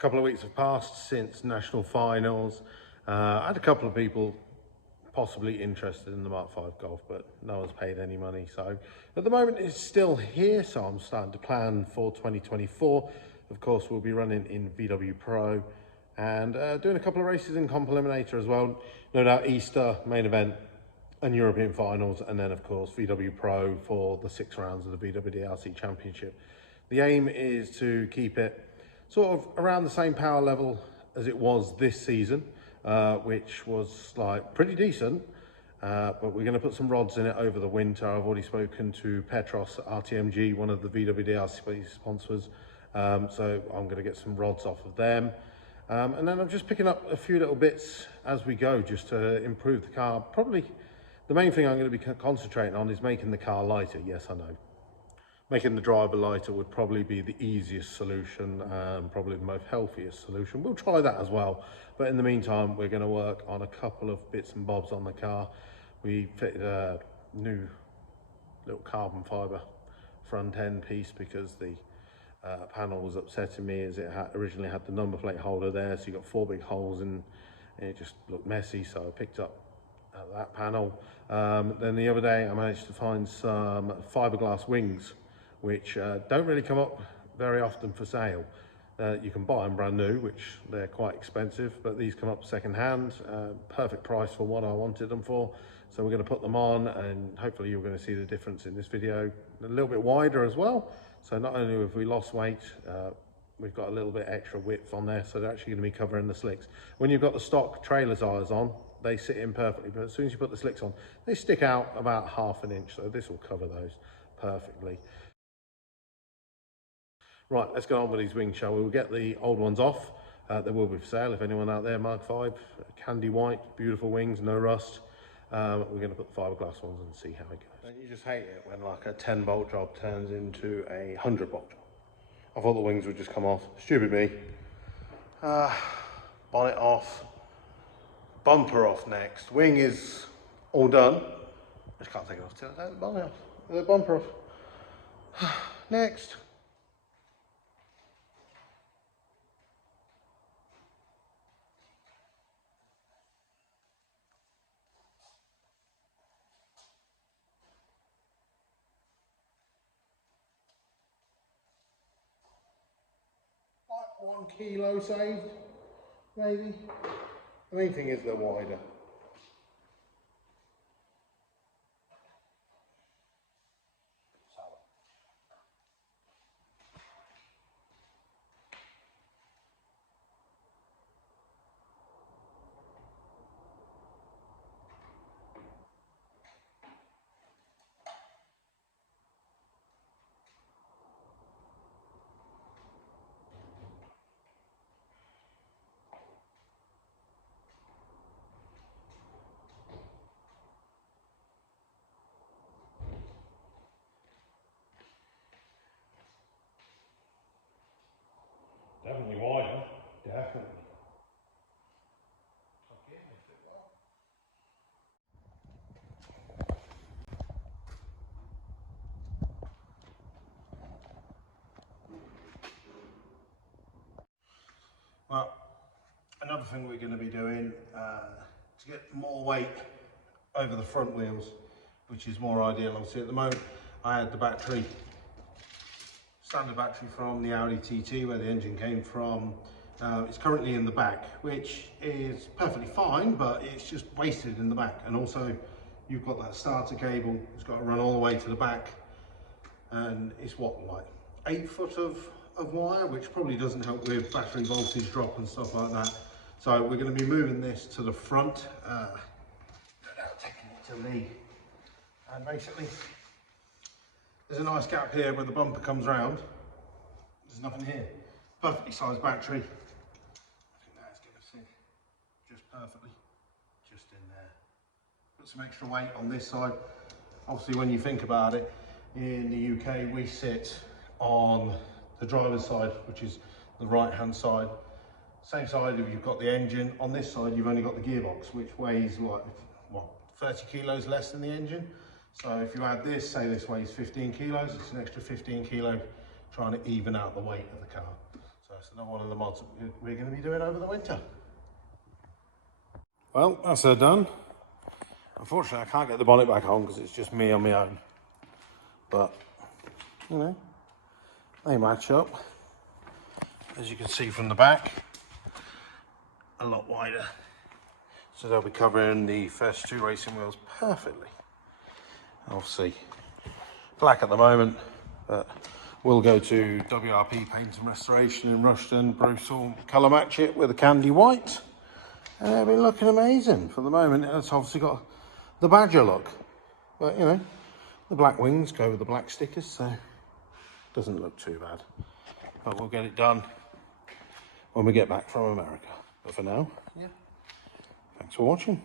couple of weeks have passed since national finals. I had a couple of people possibly interested in the Mark 5 Golf, but no one's paid any money. So at the moment it's still here, so I'm starting to plan for 2024. Of course, we'll be running in VW Pro and doing a couple of races in Comp Eliminator as well. No doubt Easter, main event and European finals, and then of course VW Pro for the 6 rounds of the VWDRC Championship. The aim is to keep it sort of around the same power level as it was this season, which was like pretty decent, but we're going to put some rods in it over the winter. I've already spoken to Petros RTMG, one of the VWDRC sponsors, so I'm going to get some rods off of them. And then I'm just picking up a few little bits as we go, just to improve the car. Probably the main thing I'm going to be concentrating on is making the car lighter. Yes, I know. Making the driver lighter would probably be the easiest solution, probably the most healthiest solution. We'll try that as well. But in the meantime, we're going to work on a couple of bits and bobs on the car. We fitted a new little carbon fibre front end piece because the panel was upsetting me, as it originally had the number plate holder there. So you got 4 big holes and it just looked messy. So I picked up that panel. Then the other day I managed to find some fiberglass wings, which don't really come up very often for sale. You can buy them brand new, which they're quite expensive, but these come up second hand, perfect price for what I wanted them for. So we're going to put them on, and hopefully you're going to see the difference in this video. A little bit wider as well, so not only have we lost weight, we've got a little bit extra width on there, so they're actually going to be covering the slicks. When you've got the stock trailer tires on, they sit in perfectly, but as soon as you put the slicks on, they stick out about ½ an inch, so this will cover those perfectly. Right, let's get on with these wings, shall we? We'll get the old ones off. They will be for sale if anyone out there. Mark 5, candy white, beautiful wings, no rust. We're going to put the fiberglass ones and see how it goes. Don't you just hate it when like a 10-bolt job turns into a 100-bolt job? I thought the wings would just come off. Stupid me. Bonnet off. Bumper off next. Wing is all done. I just can't take it off till I take the bonnet off. The bumper off. Next. Like 1 kilo saved, maybe. The main thing is they're wider. Definitely wider, definitely. Well, another thing we're going to be doing to get more weight over the front wheels, which is more ideal. Obviously at the moment I had the battery, standard battery from the Audi TT where the engine came from. It's currently in the back, which is perfectly fine, but it's just wasted in the back. And also you've got that starter cable, it's got to run all the way to the back, and it's what, like 8 foot of wire, which probably doesn't help with battery voltage drop and stuff like that. So we're going to be moving this to the front, taking it to Lee, and basically there's a nice gap here where the bumper comes round. There's nothing here. Perfectly sized battery. I think that's going to sit just perfectly, just in there. Put some extra weight on this side. Obviously when you think about it, in the UK we sit on the driver's side, which is the right hand side. Same side if you've got the engine. On this side you've only got the gearbox, which weighs like, what, 30 kilos less than the engine. So if you add this, say this weighs 15 kilos, it's an extra 15 kilo trying to even out the weight of the car. So it's another one of the mods we're going to be doing over the winter. Well, that's her done. Unfortunately, I can't get the bonnet back on because it's just me on my own. But, you know, they match up. As you can see from the back, a lot wider. So they'll be covering the first two racing wheels perfectly. Obviously, black at the moment, but we'll go to WRP Paint and Restoration in Rushden, Bristol, colour match it with a candy white. And it'll be looking amazing. For the moment, it's obviously got the Badger look. But, you know, the black wings go with the black stickers, so it doesn't look too bad. But we'll get it done when we get back from America. But for now, yeah, thanks for watching.